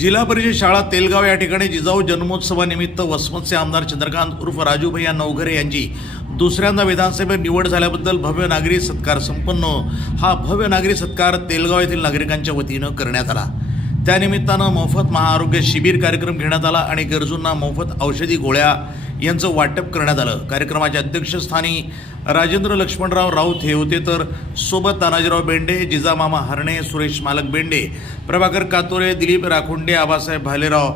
जिल्हा परिषद शाळा तेलगाव या ठिकाणी जिजाऊ जन्मोत्सवानिमित्त वसमतचे आमदार चंद्रकांत उर्फ राजू भैया नवघरे यांची दुसऱ्यांदा विधानसभेत निवड झाल्याबद्दल भव्य नागरी सत्कार संपन्न। हा भव्य नागरी सत्कार तेलगाव येथील नागरिकांच्या वतीनं करण्यात आला। त्यानिमित्तानं मोफत महाआरोग्य शिबिर कार्यक्रम घेण्यात आला आणि गरजूंना मोफत औषधी गोळ्या यांचं वाटप करण्यात आलं। कार्यक्रमाच्या अध्यक्षस्थानी राजेंद्र लक्ष्मणराव राऊत हे होते, तर सोबत तानाजीराव बेंडे, जिजामामा हरणे, सुरेश मालक बेंडे, प्रभाकर कातोरे, दिलीप राखुंडे, आबासाहेब भालेराव,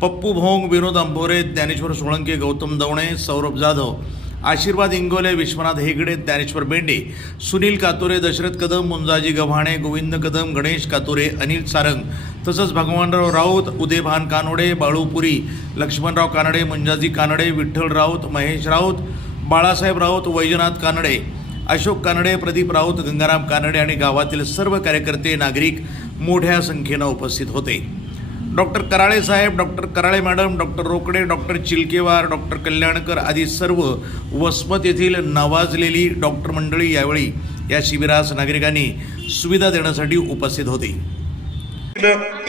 पप्पू भोंग, विनोद अंभोरे, ज्ञानेश्वर सोळंके, गौतम दवणे, सौरभ जाधव, आशीर्वाद इंगोले, विश्वनाथ हेगडे, ज्ञानेश्वर बेंडे, सुनील कातोरे, दशरथ कदम, मुंजाजी गव्हाणे, गोविंद कदम, गणेश कातोरे, अनिल सारंग, तसंच भगवानराव राऊत, उदयभान कानोडे, बाळूपुरी, लक्ष्मणराव कानडे, मुंजाजी कानडे, विठ्ठल राऊत, महेश राऊत, बाळासाहेब राऊत, वैजनाथ कानडे, अशोक कानडे, प्रदीप राऊत, गंगाराम कानडे आणि गावातील सर्व कार्यकर्ते नागरिक मोठ्या संख्येनं उपस्थित होते। डॉक्टर कराळे साहेब, doctor Karale madam, doctor Rokade, doctor Chilkewar, doctor Kalyankar आदी सर्व वसमत येथील नावाजलेली डॉक्टर मंडळी यावेळी या शिबिरास नागरिकांनी सुविधा देण्यासाठी उपस्थित होते।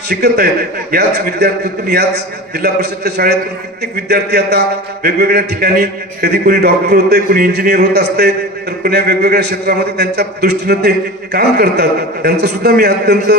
शिकत आहेत याच विद्यार्थ्यांतून, याच जिल्हा परिषदच्या शाळेतून कित्येक विद्यार्थी आता वेगवेगळ्या ठिकाणी, कधी कोणी डॉक्टर होते, कोणी इंजिनियर होत असते, तर कोणी वेगवेगळ्या क्षेत्रामध्ये त्यांच्या दृष्टीने ते काम करतात। त्यांचं सुद्धा मी अत्यंत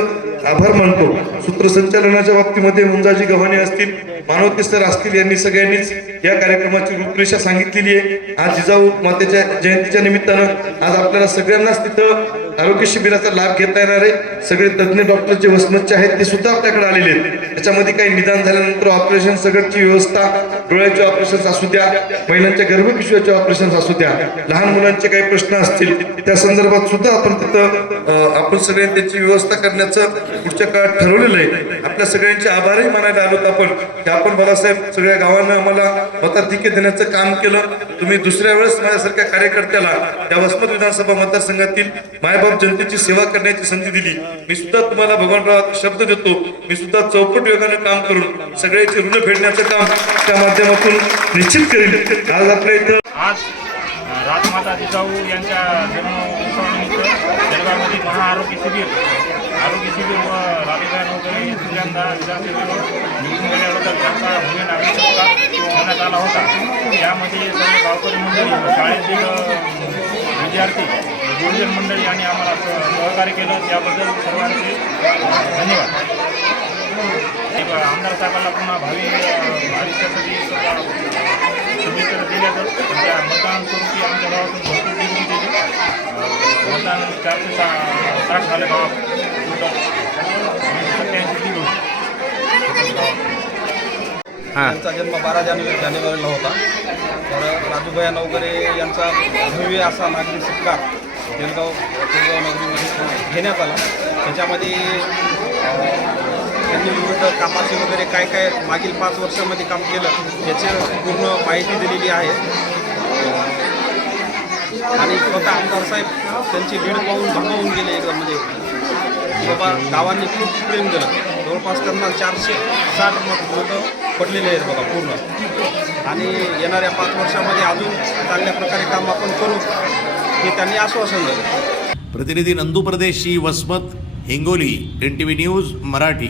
आभार मानतो। सूत्रसंचालनाच्या बाबतीमध्ये मुंजाजी गव्हाणे असतील, मानवते सर असतील, यांनी सगळ्यांनीच या कार्यक्रमाची रूपरेषा सांगितलेली आहे। आज जिजाऊ मातेच्या जयंतीच्या निमित्तानं आज आपल्याला सगळ्यांनाच तिथं आरोग्य शिबिराचा लाभ घेता येणार आहे। सगळे तज्ज्ञ डॉक्टर जे वसमतचे आहेत ते सुद्धा आपल्याकडे आलेले आहेत। त्याच्यामध्ये काही निदान झाल्यानंतर ऑपरेशन सगळ्याची व्यवस्था, डोळ्याचे ऑपरेशन असू द्या, महिलांच्या गर्भपिशवीचे ऑपरेशन असू द्या, लहान मुलांचे काही प्रश्न असतील त्या संदर्भात सुद्धा आपण तिथं आपण सगळ्यांनी त्याची व्यवस्था करण्याचं पुढच्या काळात ठरवलेलं आहे। आपल्या सगळ्यांचे आभारही मानायला आलोत आपण की आपण बाळासाहेब सगळ्या गावांना आम्हाला मताधिक्य देण्याचं काम केलं। तुम्ही दुसऱ्या वेळेस माझ्यासारख्या कार्यकर्त्याला त्या वसमत विधानसभा मतदारसंघातील मायबाप जनतेची सेवा करण्याची संधी दिली। मी सुद्धा तुम्हाला भगवानराव शब्द देतो, मी सुद्धा चौपट वेगानं काम करून सगळ्याचे ऋण फेडण्याचं काम त्या माध्यमातून निश्चित करेल। आज आपल्या इथं राजमाता जिजाऊ यांच्या जन्मोत्सवानिमित्त जळगावमध्ये महाआरोग्य शिबिर व राजेभाई नवघरे दुसऱ्यांदा विधानसभेवर निवडून गेल्याबद्दल त्यांचा भव्य नागरिक सत्कार करण्यात आला होता। यामध्ये सर्व गावकरी मंडळी, शाळेतील विद्यार्थी, गुरुजन मंडळी आणि आम्हाला सहकार्य केलं त्याबद्दल सर्वांचे धन्यवाद। आमदार साहेबांना पुन्हा भावी आयुष्यासाठी शुभेच्छा दिल्या जातात। त्या मतदान स्वरूपी आमच्या गावातून भरपूर देणगी दिली। मतदान 460 झाले गावात, 87 दिली। त्यांचा जन्म 12 जानेवारीला होता। तर राजूभाई नवघरे यांचा भव्य असा नागरी सत्कार तेलगाव नगरीमध्ये घेण्यात आला। त्याच्यामध्ये त्यांनी विविध कामाचे वगैरे काय मागील 5 वर्षामध्ये काम केलं याची पूर्ण माहिती दिलेली आहे। आणि स्वतः आमदार साहेब त्यांची भेट पाहून भांबावून गेले एकदम, म्हणजे बाबा गावांनी खूप प्रेम दिलं। जवळपास त्यांना 460 मतं पडलेले आहेत बघा पूर्ण। आणि येणाऱ्या 5 वर्षामध्ये अजून चांगल्या प्रकारे काम आपण करू हे त्यांनी आश्वासन दिलं। प्रतिनिधी नंदू प्रदेशी, वसमत, हिंगोली, NTV न्यूज मराठी।